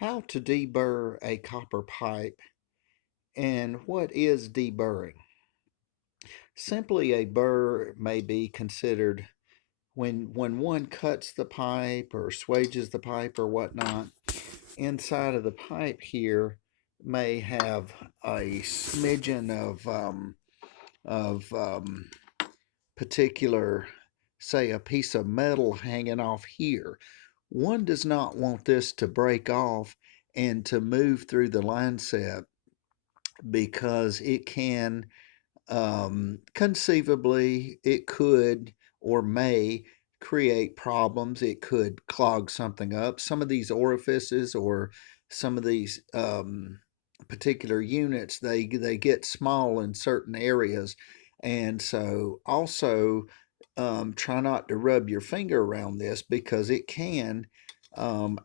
How to deburr a copper pipe and what is deburring? Simply, a burr may be considered when one cuts the pipe or swages the pipe or whatnot. Inside of the pipe here may have a smidgen of particular, say, a piece of metal hanging off here. One does not want this to break off and to move through the line set because it can, conceivably, it could or may create problems. It could clog something up. Some of these orifices or some of these particular units, they get small in certain areas, and so also try not to rub your finger around this because it can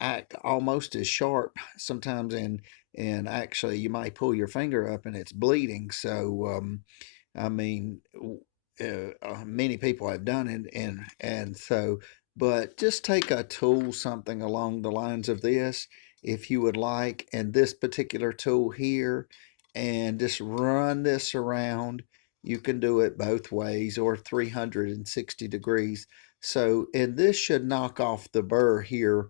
act almost as sharp sometimes, and actually you might pull your finger up and it's bleeding. So I mean, many people have done it, and so, but just take a tool, something along the lines of this, if you would like, and this particular tool here, and just run this around. You can do it both ways or 360 degrees. So, and this should knock off the burr here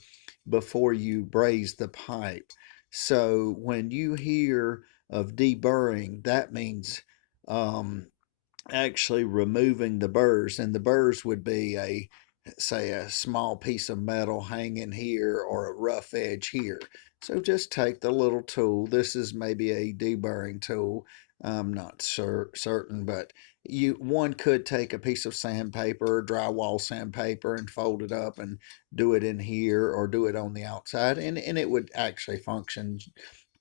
before you braze the pipe. So when you hear of deburring, that means um, actually removing the burrs, and the burrs would be a, say, a small piece of metal hanging here or a rough edge here. So just take the little tool. This is maybe a deburring tool. I'm not certain, but one could take a piece of sandpaper or drywall sandpaper and fold it up and do it in here or do it on the outside, and it would actually function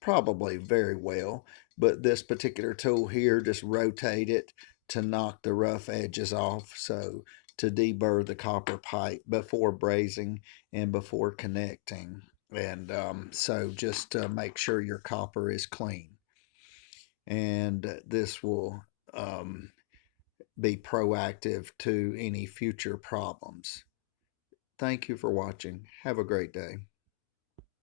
probably very well. But this particular tool here, just rotate it to knock the rough edges off, so to deburr the copper pipe before brazing and before connecting. And so just make sure your copper is clean, and this will um, be proactive to any future problems. Thank you for watching. Have a great day.